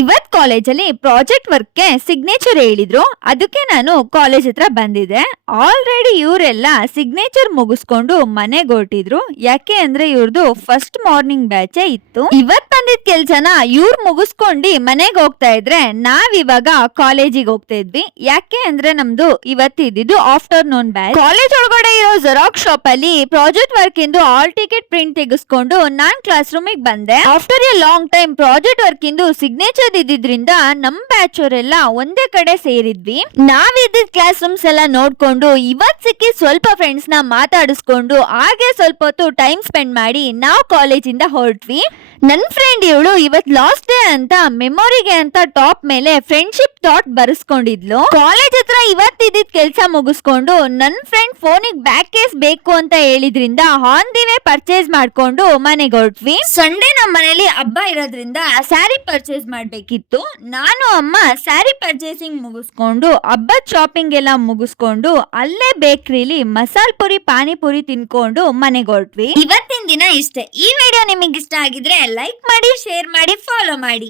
ಇವತ್ ಕಾಲೇಜಲ್ಲಿ project ವರ್ಕ್ಗೆ signature ಹೇಳಿದ್ರು. ಅದಕ್ಕೆ ನಾನು ಕಾಲೇಜ್ ಹತ್ರ ಬಂದಿದ್ದೆ. ಆಲ್ರೆಡಿ ಇವರೆಲ್ಲ ಸಿಗ್ನೇಚರ್ ಮುಗಿಸ್ಕೊಂಡು ಮನೆಗೆ ಹೊರಟಿದ್ರು. ಯಾಕೆ ಅಂದ್ರೆ ಇವ್ರದ್ದು ಫಸ್ಟ್ ಮಾರ್ನಿಂಗ್ ಬ್ಯಾಚೇ ಇತ್ತು. ಇವತ್ ಬಂದಿದ್ ಕೆಲ್ಸನ ಇವ್ರು ಮುಗಿಸ್ಕೊಂಡು ಮನೆಗೆ ಹೋಗ್ತಾ ಇದ್ರೆ ನಾವಿವಾಗ ಕಾಲೇಜಿಗೆ ಹೋಗ್ತಾ ಇದ್ವಿ. ಯಾಕೆ ಅಂದ್ರೆ ನಮ್ದು ಇವತ್ತಿದ್ದು ಆಫ್ಟರ್ನೂನ್ ಬ್ಯಾಚ್. ಕಾಲೇಜ್ ಒಳಗಡೆ ಇರೋ ಜೆರಾಕ್ಸ್ ಶಾಪ್ ಅಲ್ಲಿ ಪ್ರಾಜೆಕ್ಟ್ ವರ್ಕ್ ಇಂದು ಆಲ್ ಟಿಕೆಟ್ ಪ್ರಿಂಟ್ ತೆಗೆಸ್ಕೊಂಡು ನಾನ್ ಕ್ಲಾಸ್ ರೂಮಿಗೆ ಬಂದೆ. After a long time project work ಇಂದು ಸಿಗ್ನೇಚರ್ ಇದ್ದಿದ್ರಿಂದ ನಮ್ ಬ್ಯಾಚ್ ಅವರೆಲ್ಲ ಒಂದೇ ಕಡೆ ಸೇರಿದ್ವಿ. ನಾವಿದ್ದ ಕ್ಲಾಸ್ ರೂಮ್ಸ್ ಎಲ್ಲ ನೋಡ್ಕೊಂಡು ಇವತ್ ಸಿಕ್ಕಿ ಸ್ವಲ್ಪ ಫ್ರೆಂಡ್ಸ್ ನ ಮಾತಾಡಿಸ್ಕೊಂಡು ಹಾಗೆ ಸ್ವಲ್ಪ ಹೊತ್ತು ಟೈಮ್ ಸ್ಪೆಂಡ್ ಮಾಡಿ ನಾವು ಕಾಲೇಜಿಂದ ಹೊರಟ್ವಿ. ನನ್ ಫ್ರೆಂಡ್ ಇವಳು ಇವತ್ ಲಾಸ್ಟ್ ಡೇ ಅಂತ ಮೆಮೊರಿಗೆ ಅಂತ ಟಾಪ್ ಮೇಲೆ ಫ್ರೆಂಡ್ಶಿಪ್ ಥಾಟ್ ಬರೆಸ್ಕೊಂಡಿದ್ಲು. ಕಾಲೇಜ್ ಹತ್ರ ಇವತ್ತಿದ್ದ ಕೆಲ್ಸ ಮುಗಿಸ್ಕೊಂಡು ನನ್ ಫ್ರೆಂಡ್ ಫೋನಿಗೆ ಬ್ಯಾಕ್ ಕೇಸ್ ಬೇಕು ಅಂತ ಹೇಳಿದ್ರಿಂದ ಆನ್ ದಿ ವೇ ಪರ್ಚೇಸ್ ಮಾಡ್ಕೊಂಡು ಮನೆಗೆ ಹೊರಟ್ವಿ. ಸಂಡೇ ನಮ್ಮ ಮನೇಲಿ ಹಬ್ಬ ಇರೋದ್ರಿಂದ ಸ್ಯಾರಿ ಪರ್ಚೇಸ್ ಮಾಡ್ಬೇಕಿತ್ತು. ನಾನು ಅಮ್ಮ ಸ್ಯಾರಿ ಪರ್ಚೇಸಿಂಗ್ ಮುಗಿಸ್ಕೊಂಡು ಹಬ್ಬದ ಶಾಪಿಂಗ್ ಎಲ್ಲ ಮುಗಿಸ್ಕೊಂಡು ಅಲ್ಲೇ ಬೇಕ್ರಿಲಿ ಮಸಾಲ್ ಪುರಿ ಪಾನಿಪುರಿ ತಿನ್ಕೊಂಡು ಮನೆಗೆ ಹೊರಟ್ವಿ. ಇವತ್ತಿನ ದಿನ ಇಷ್ಟೇ. ಈ ವಿಡಿಯೋ ನಿಮಗೆ ಇಷ್ಟ ಆಗಿದ್ರೆ ಲೈಕ್ ಮಾಡಿ, ಶೇರ್ ಮಾಡಿ, ಫಾಲೋ ಮಾಡಿ.